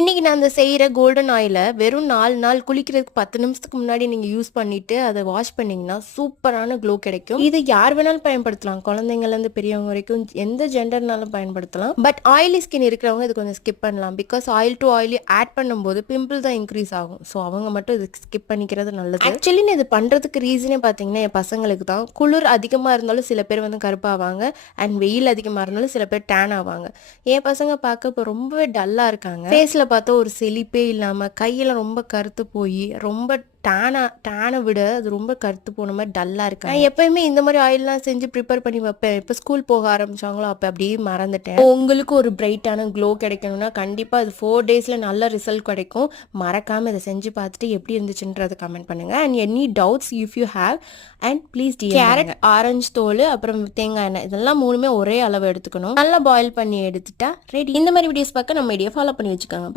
இன்னைக்கு நான் அந்த செய்யற கோல்டன் ஆயில வெறும் 4 நாள் குளிக்கிறதுக்கு 10 நிமிஷத்துக்கு முன்னாடி நீங்க யூஸ் பண்ணிட்டு அதை வாஷ் பண்ணீங்கன்னா சூப்பரான க்ளோ கிடைக்கும். இது யார் வேணாலும் பயன்படுத்தலாம், குழந்தைங்கள்ல இருந்து பெரியவங்க வரைக்கும் எந்த ஜெண்டர்னாலும் பயன்படுத்தலாம். பட் ஆயிலி ஸ்கின் இருக்கிறவங்க இது கொஞ்சம் ஸ்கிப் பண்ணலாம். Because oil to oily add பண்ணும்போது பிம்பிள் தான் இன்க்ரீஸ் ஆகும். ஸோ அவங்க மட்டும் இது ஸ்கிப் பண்ணிக்கிறது நல்லது. ஆக்சுவலி இது பண்றதுக்கு ரீசனே பார்த்தீங்கன்னா என் பசங்களுக்கு தான். குளிர் அதிகமாக இருந்தாலும் சில பேர் வந்து கருப்பாவாங்க, அண்ட் வெயில் அதிகமாக இருந்தாலும் சில பேர் டேன் ஆவாங்க. என் பசங்க பார்க்க இப்போ ரொம்பவே டல்லா இருக்காங்க. ஃபேஸ்ல பார்த்தா ஒரு செழிப்பே இல்லாம, கையெல்லாம் ரொம்ப கருத்து போய் ரொம்ப டேனை விட அது ரொம்ப கருத்து போன மாதிரி டல்லா இருக்கு. நான் எப்பயுமே இந்த மாதிரி ஆயில்லாம் செஞ்சு ப்ரிப்பேர் பண்ணி வைப்பேன். இப்போ ஸ்கூல் போக ஆரம்பிச்சாங்களோ அப்போ அப்படியே மறந்துட்டேன். உங்களுக்கு ஒரு பிரைட்டான க்ளோ கிடைக்கணும்னா கண்டிப்பா அது 4 டேஸ்ல நல்ல ரிசல்ட் கிடைக்கும். மறக்காம இதை செஞ்சு பார்த்துட்டு எப்படி இருந்துச்சுன்றதை கமெண்ட் பண்ணுங்க. And any doubts if you have and please carrot, orange தோல், அப்புறம் தேங்காய் எண்ணெய் இதெல்லாம் மூணுமே ஒரே அளவு எடுத்துக்கணும். நல்லா பாயில் பண்ணி எடுத்துட்டா ரெடி. இந்த மாதிரி வீடியோஸ் பார்க்க நம்ம ஐடியா ஃபாலோ பண்ணி வச்சுக்கோங்க.